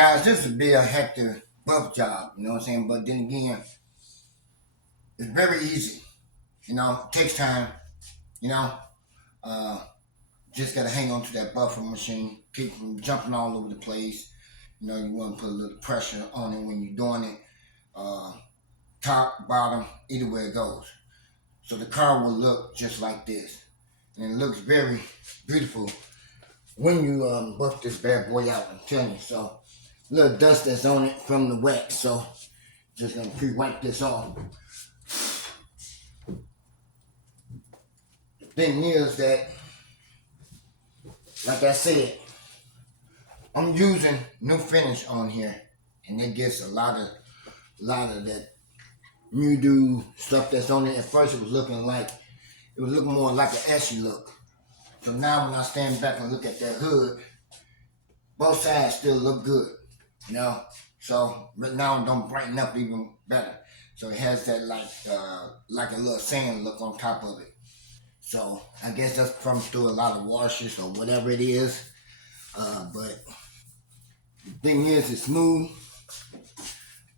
Guys, this would be a hectic buff job, you know what I'm saying? But then again, it's very easy. It takes time, you know. Uh, just gotta hang on to that buffer machine, keep from jumping all over the place. You want to put a little pressure on it when you're doing it. Uh, Top, bottom, either way it goes. So the car will look just like this. And it looks very beautiful when you buff this bad boy out, I'm telling you. So, little dust that's on it from the wet. So, just gonna pre-wipe this off. The thing is that, like I said, I'm using new finish on here, and it gets a lot of that Mudu stuff that's on it. At first, it was looking more like an ashy look. So now, when I stand back and look at that hood, both sides still look good, you know. So, but now it don't brighten up even better. So it has that like a little sand look on top of it. So I guess that's from through a lot of washes or whatever it is. But the thing is, it's smooth,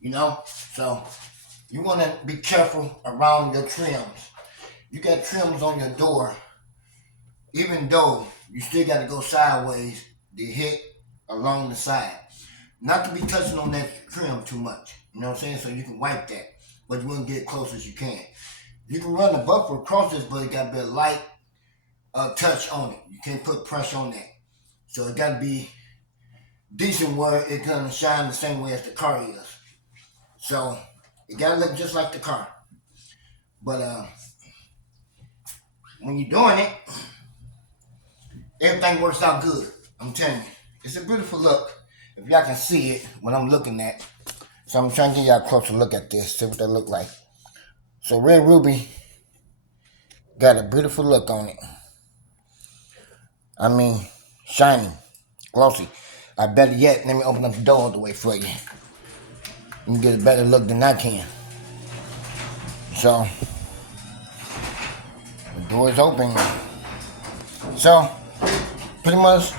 you know. So you want to be careful around your trims. You got trims on your door, even though you still got to go sideways to hit along the side. Not to be touching on that trim too much, you know what I'm saying? So you can wipe that, but you want to get as close as you can. You can run the buffer across this, but it got to be a light touch on it. You can't put pressure on that. So it got to be decent where it's going to shine the same way as the car is. So it got to look just like the car. But when you're doing it, everything works out good. I'm telling you. It's a beautiful look. If y'all can see it, what I'm looking at. So I'm trying to give y'all a closer look at this, see what that look like. So Red Ruby got a beautiful look on it. I mean, shiny, glossy. I better yet, let me open up the door all the way for you. You can get a better look than I can. So, the door is open. So, pretty much,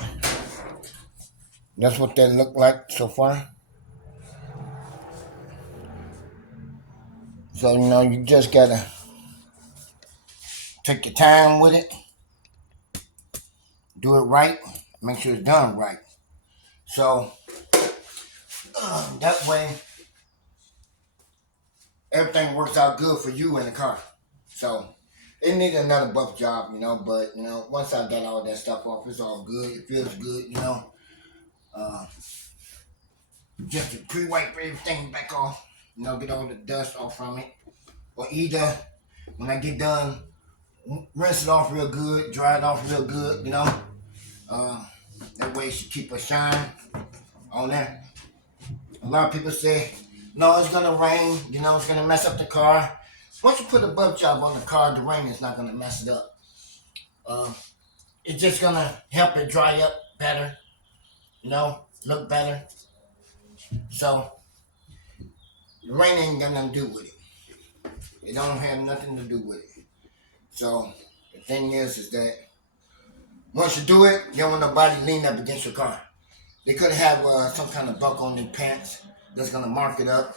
that's what that look like so far. So, you just gotta take your time with it. Do it right. Make sure it's done right. So, that way, everything works out good for you in the car. So, it needs another buff job, but, once I got all that stuff off, it's all good. It feels good, just to pre-wipe everything back off, get all the dust off from it. Or either, when I get done, rinse it off real good, dry it off real good, that way it should keep a shine on there. A lot of people say, no, it's gonna rain, it's gonna mess up the car. Once you put a buff job on the car, the rain is not gonna mess it up. It's just gonna help it dry up better, look better. So the rain ain't got nothing to do with it. It don't have nothing to do with it. So the thing is that once you do it, you don't want nobody leaning up against your car. They could have some kind of buck on their pants that's gonna mark it up.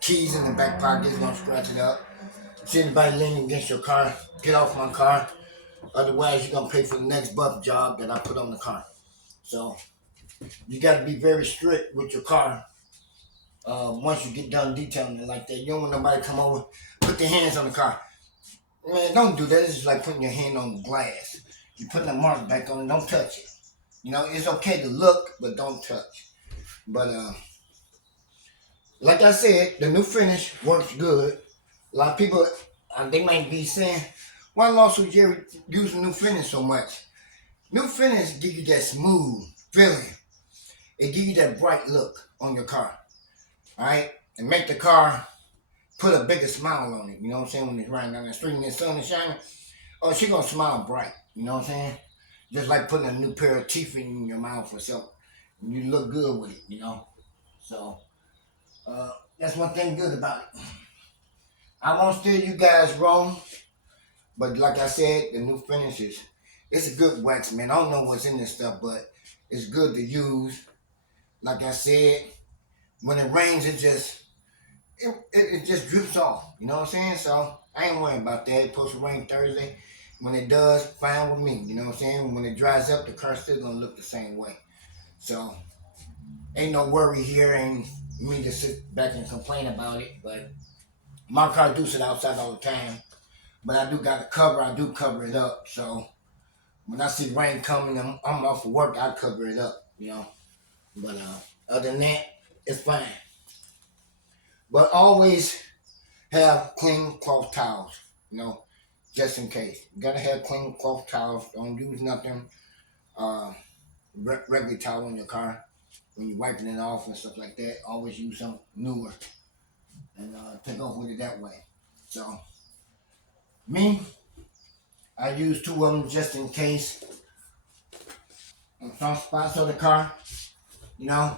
Keys in the back pocket is gonna scratch it up. See anybody leaning against your car, get off my car. Otherwise, you're gonna pay for the next buff job that I put on the car. So you got to be very strict with your car. Once you get done detailing it like that, you don't want nobody come over, put their hands on the car. Man, don't do that. It's just like putting your hand on the glass. You're putting a mark back on it. Don't touch it. It's okay to look, but don't touch. But like I said, the new finish works good. A lot of people, they might be saying, why Lawsuit Jerry using new finish so much? New finish give you that smooth feeling. It give you that bright look on your car. All right? And make the car put a bigger smile on it. You know what I'm saying? When it's riding down the street and the sun is shining, oh, she gonna smile bright. You know what I'm saying? Just like putting a new pair of teeth in your mouth or something. You look good with it, So, that's one thing good about it. I won't steer you guys wrong, but like I said, the new it's a good wax, man. I don't know what's in this stuff, but it's good to use. like I said, when it rains, it just drips off. You know what I'm saying? So I ain't worrying about that. It's supposed to rain Thursday. When it does, fine with me. You know what I'm saying? When it dries up, the car's still gonna look the same way. So ain't no worry here. Ain't me to sit back and complain about it. But my car do sit outside all the time. But I do got a cover. I do cover it up. So when I see rain coming, I'm off of work. I cover it up. You know. But other than that, it's fine. But always have clean cloth towels. You know, just in case. You gotta have clean cloth towels. Don't use nothing uh, regular towel in your car when you're wiping it off and stuff like that. Always use some newer and take off with it that way. So me, I use two of them just in case on some spots of the car. You know,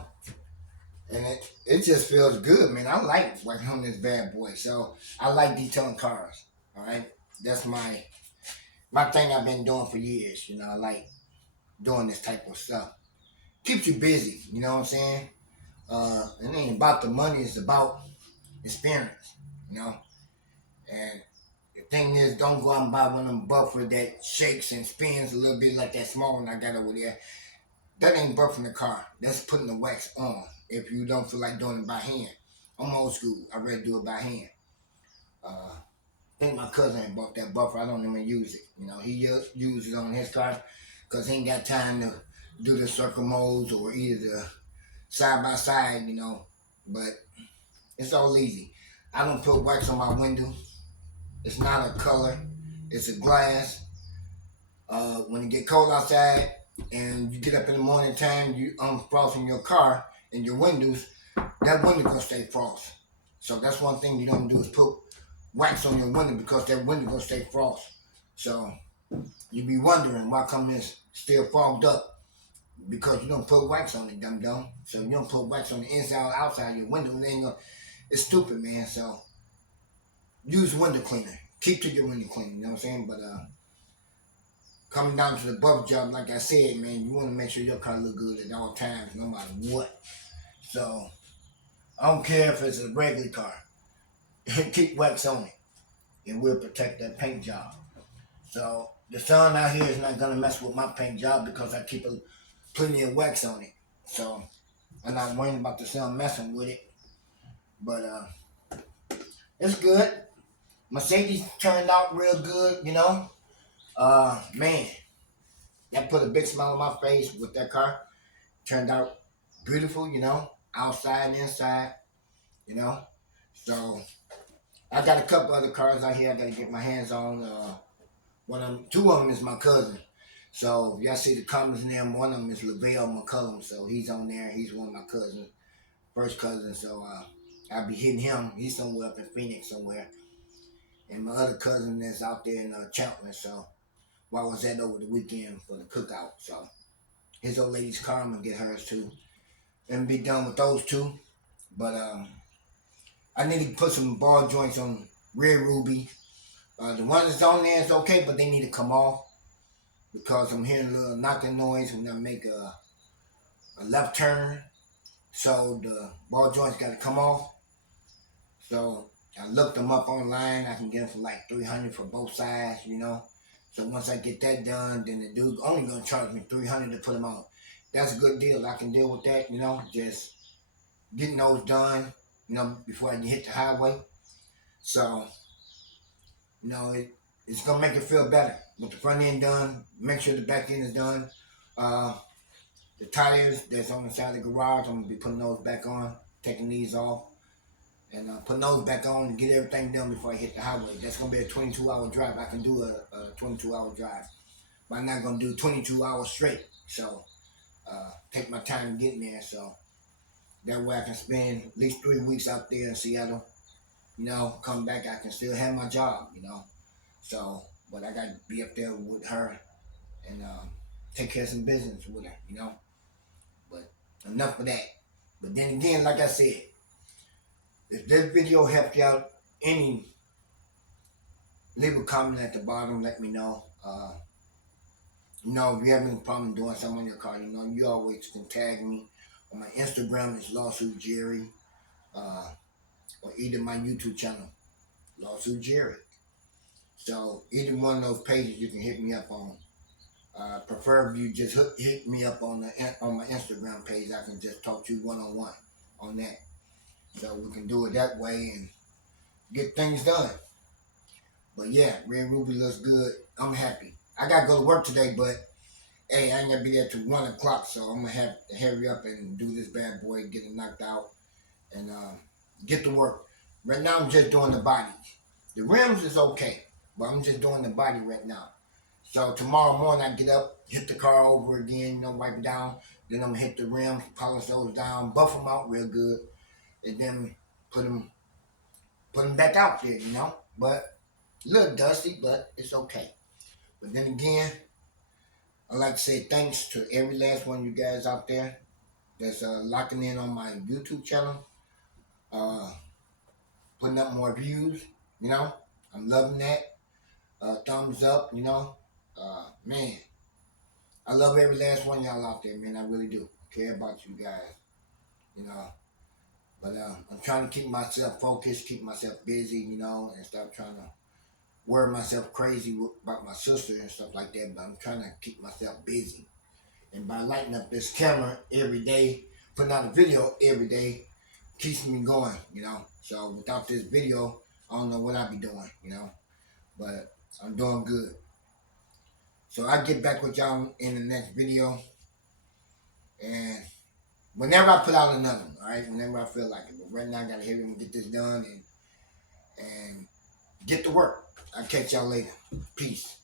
and it just feels good, man. I like working on this bad boy. So I like detailing cars. All right, that's my thing I've been doing for years. You know, I like doing this type of stuff. Keeps you busy. You know what I'm saying? It ain't about the money. It's about experience. You know, and the thing is, don't go out and buy one of them buffer that shakes and spins a little bit like that small one I got over there. That ain't buffing the car. That's putting the wax on. If you don't feel like doing it by hand, I'm old school. I rather do it by hand. I think my cousin had bought that buffer. I don't even use it. You know, he just uses it on his car because he ain't got time to do the circle modes or either side by side. You know, but it's all easy. I don't put wax on my window. It's not a color. It's a glass. When it get cold outside and you get up in the morning time, you unfrosting your car and your windows, that window gonna stay frost. So that's one thing you don't do is put wax on your window because that window gonna stay frost. So you be wondering why come this still fogged up because you don't put wax on it, dum dum. So you don't put wax on the inside or outside of your window. It ain't gonna, it's stupid, man. So use window cleaner. Keep to your window cleaner. You know what I'm saying? But coming down to the buff job, like I said, man, you want to make sure your car look good at all times, no matter what. So I don't care if it's a regular car. Keep wax on it. It will protect that paint job. So the sun out here is not gonna mess with my paint job because I keep plenty of wax on it. So I'm not worrying about the sun messing with it. But it's good. Mercedes turned out real good, you know. Man, that put a big smile on my face with that car. Turned out beautiful, you know, outside and inside, you know. So I got a couple other cars out here I gotta get my hands on. One of them, two of them is my cousin. So y'all see the comments in there. One of them is Lavelle McCullum. So he's on there. He's one of my cousins, first cousin. So I'll be hitting him. He's somewhere up in Phoenix somewhere. And my other cousin is out there in Cheltenham. So I was at over the weekend for the cookout. So his old lady's car, I'm gonna get hers too, and be done with those two. But I need to put some ball joints on Red Ruby. The one that's on there is okay, but they need to come off because I'm hearing a little knocking noise when I make a left turn. So the ball joints got to come off. So I looked them up online. I can get them for like 300 for both sides, you know. So once I get that done, then the dude only gonna charge me 300 to put them on. That's a good deal. I can deal with that, you know. Just getting those done, you know, before I hit the highway. So, you know, it's gonna make it feel better. With the front end done, make sure the back end is done. Uh, the tires that's on the side of the garage, I'm gonna be putting those back on, taking these off, and putting those back on and get everything done before I hit the highway. That's gonna be a 22-hour drive. I can do a 22-hour drive, but I'm not gonna do 22 hours straight. So, take my time getting there. So that way I can spend at least 3 weeks out there in Seattle. You know, come back, I can still have my job. You know, so but I got to be up there with her and take care of some business with her. You know, but enough of that. But then again, like I said, if this video helped you out any, leave a comment at the bottom. Let me know. You know, if you have any problem doing something on your car, you know, you always can tag me On my Instagram, it's Lawsuit Jerry. Or either my YouTube channel, Lawsuit Jerry. So either one of those pages you can hit me up on. Prefer if you just hit me up on my Instagram page. I can just talk to you one-on-one on that. So we can do it that way and get things done. But yeah, Red Ruby looks good. I'm happy. I gotta go to work today, but hey, I ain't gonna be there till 1 o'clock, so I'm gonna have to hurry up and do this bad boy, get it knocked out, and get to work. Right now, I'm just doing the body. The rims is okay, but I'm just doing the body right now. So tomorrow morning, I get up, hit the car over again, wipe it down. Then I'm gonna hit the rims, polish those down, buff them out real good, and then put them back out there. But a little dusty, but it's okay. But then again, I'd like to say thanks to every last one of you guys out there that's locking in on my YouTube channel, uh, putting up more views. I'm loving that. Thumbs up. Man, I love every last one of y'all out there, man. I really do care about you guys. You know, but I'm trying to keep myself focused, keep myself busy. And stop trying to worry myself crazy about my sister and stuff like that. But I'm trying to keep myself busy. And by lighting up this camera every day, putting out a video every day, keeps me going. So without this video, I don't know what I'd be doing. But I'm doing good. So I'll get back with y'all in the next video. And whenever I put out another one, alright? Whenever I feel like it. But right now I gotta hurry and get this done and get to work. I'll catch y'all later. Peace.